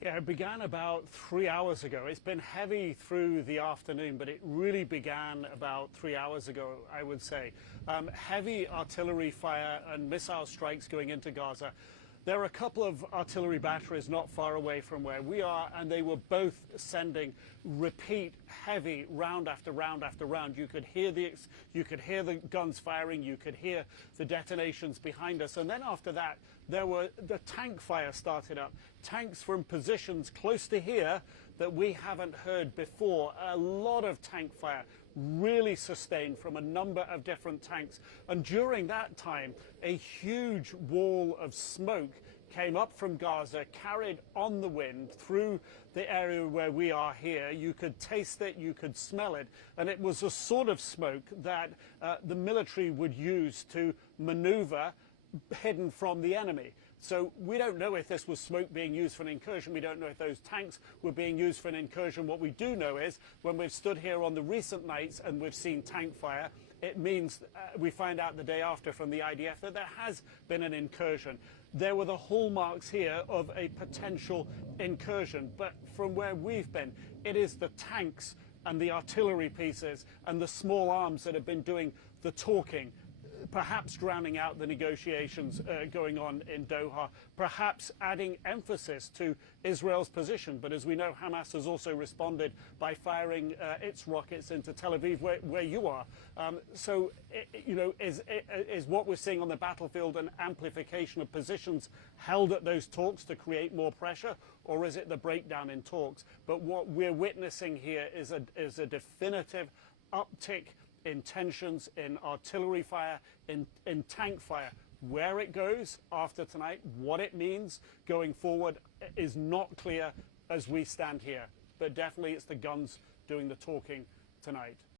Yeah, it began about 3 hours ago. It's been heavy through the afternoon, but it really began about 3 hours ago, I would say. Heavy artillery fire and missile strikes going into Gaza. There are a couple of artillery batteries not far away from where we are, and they were both sending repeat heavy round after round after round. You could hear the guns firing, you could hear the detonations behind us, and then after that, the tank fire started up. Tanks from positions close to here that we haven't heard before. A lot of tank fire, really sustained from a number of different tanks. And during that time, a huge wall of smoke came up from Gaza, carried on the wind through the area where we are here. You could taste it, you could smell it, and it was a sort of smoke that the military would use to maneuver hidden from the enemy. So we don't know if this was smoke being used for an incursion. We don't know if those tanks were being used for an incursion. What we do know is when we've stood here on the recent nights and we've seen tank fire, it means we find out the day after from the IDF that there has been an incursion. There were the hallmarks here of a potential incursion, but from where we've been, it is the tanks and the artillery pieces and the small arms that have been doing the talking, perhaps drowning out the negotiations going on in Doha, perhaps adding emphasis to Israel's position. But as we know, Hamas has also responded by firing its rockets into Tel Aviv, where you are. So, is what we're seeing on the battlefield an amplification of positions held at those talks to create more pressure, or is it the breakdown in talks? But what we're witnessing here is a definitive uptick in tensions, in artillery fire, in tank fire. Where it goes after tonight, what it means going forward is not clear as we stand here. But definitely it's the guns doing the talking tonight.